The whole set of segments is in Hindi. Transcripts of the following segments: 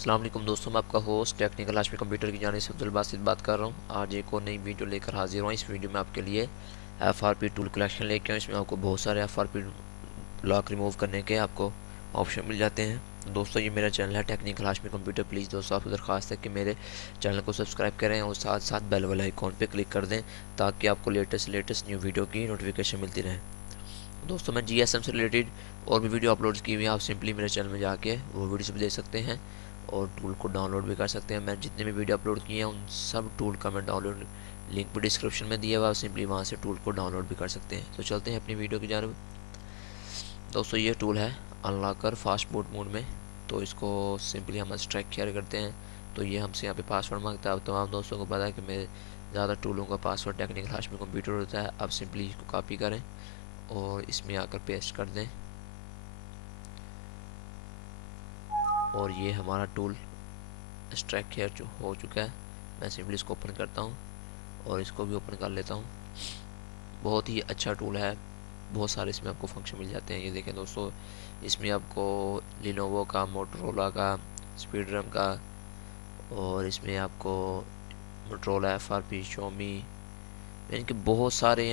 अस्सलाम वालेकुम दोस्तों, मैं आपका होस्ट टेक्निकल हाशमी कंप्यूटर की जानिब से अब्दुल बासित बात कर रहा हूँ। आज एक और नई वीडियो लेकर हाजिर हूँ। इस वीडियो में आपके लिए FRP टूल कलेक्शन लेके आऊँ। इसमें आपको बहुत सारे FRP लॉक रिमूव करने के आपको ऑप्शन मिल जाते हैं। दोस्तों ये मेरा चैनल है टेक्निकल हाशमी कंप्यूटर। प्लीज़ दोस्तों आपसे दरख्वास्त है कि मेरे चैनल को सब्सक्राइब करें और साथ साथ बेल वाले आइकॉन पर क्लिक कर दें ताकि आपको लेटेस्ट न्यू वीडियो की नोटिफिकेशन मिलती रहे। दोस्तों मैं GSM से रिलेटेड और भी वीडियो अपलोड की हुई है, आप सिंपली मेरे चैनल में जाके वो वीडियोस भी देख सकते हैं और टूल को डाउनलोड भी कर सकते हैं। मैं जितने भी वीडियो अपलोड किए हैं उन सब टूल का मैं डाउनलोड लिंक भी डिस्क्रिप्शन में दिया हुआ है, सिंपली वहाँ से टूल को डाउनलोड भी कर सकते हैं। तो चलते हैं अपनी वीडियो की जानब। दोस्तों ये टूल है अनलॉकर फास्टबूट मोड में, तो इसको सिंपली हम स्ट्राइक किया करते हैं। तो ये हमसे यहाँ पे पासवर्ड मांगता है। अब तमाम दोस्तों को पता है कि मेरे ज़्यादा टूलों का पासवर्ड टेक्निकल हाशमी कंप्यूटर होता है। अब सिंपली इसको कॉपी करें और इसमें आकर पेस्ट कर दें और ये हमारा टूल स्ट्राइक हेयर जो हो चुका है। मैं सिंपली इसको ओपन करता हूँ और इसको भी ओपन कर लेता हूँ। बहुत ही अच्छा टूल है, बहुत सारे इसमें आपको फंक्शन मिल जाते हैं। ये देखें दोस्तों, इसमें आपको लिनोवो का, मोटोरोला का, स्पीडट्रम का, और इसमें आपको मोटोरोला FRP, Xiaomi, यानी कि बहुत सारे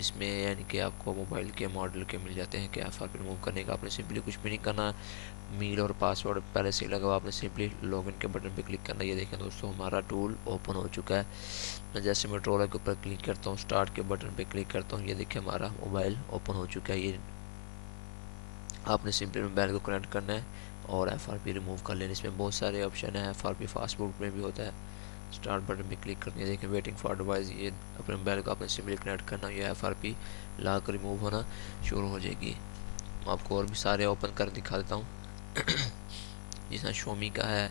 इसमें आपको मोबाइल के मॉडल के मिल जाते हैं कि FRP रिमूव करने का आपने सिंपली कुछ भी नहीं करना। मेल और पासवर्ड पहले से लगा हुआ, आपने सिंपली लॉगिन के बटन पे क्लिक करना। ये देखें दोस्तों हमारा टूल ओपन हो चुका है। मैं जैसे मोटोरोला के ऊपर क्लिक करता हूँ, स्टार्ट के बटन पे क्लिक करता हूँ, ये देखिए हमारा मोबाइल ओपन हो चुका है। ये आपने सिंपली मोबाइल को कनेक्ट करना है और FRP रिमूव कर लेना। इसमें बहुत सारे ऑप्शन है, FRP फास्टबूट में भी होता है। स्टार्ट बटन पे क्लिक करनी है, देखें वेटिंग फॉर डिवाइस, ये अपने मोबाइल को आपने सिंपली कनेक्ट करना, ये FRP लॉक रिमूव होना शुरू हो जाएगी। आपको और भी सारे ओपन कर दिखा देता हूँ। जिसमें Xiaomi का है,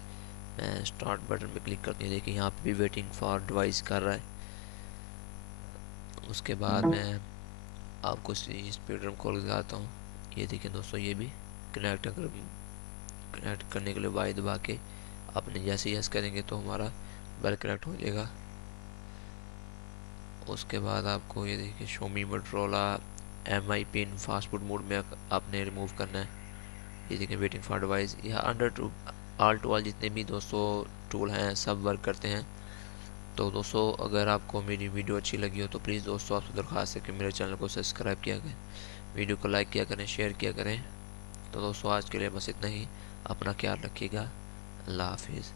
मैं स्टार्ट बटन पे क्लिक करती हूँ, देखिए यहाँ पे भी वेटिंग फॉर डिवाइस कर रहा है। उसके बाद मैं आपको स्पीडट्रम खोल के दिखाता हूँ। ये देखिए दोस्तों, ये भी कनेक्ट करने के लिए वाई दबा के आपने जैसे यस करेंगे तो हमारा मोबाइल कनेक्ट हो जाएगा। उसके बाद आपको ये देखिए Xiaomi, Motorola, MI pin fastboot mode में आपने रिमूव करना है। ये देखिए वेटिंग फॉर डिवाइस, यह under to all to all जितने भी दोस्तों टूल हैं सब वर्क करते हैं। तो दोस्तों अगर आपको मेरी वीडियो अच्छी लगी हो तो प्लीज़ दोस्तों आपसे दरख्वास्त है कि मेरे चैनल को सब्सक्राइब किया करें, वीडियो को लाइक किया करें, शेयर किया करें। तो दोस्तों आज के लिए बस इतना ही। अपना ख्याल रखिएगा। अल्लाह हाफिज़।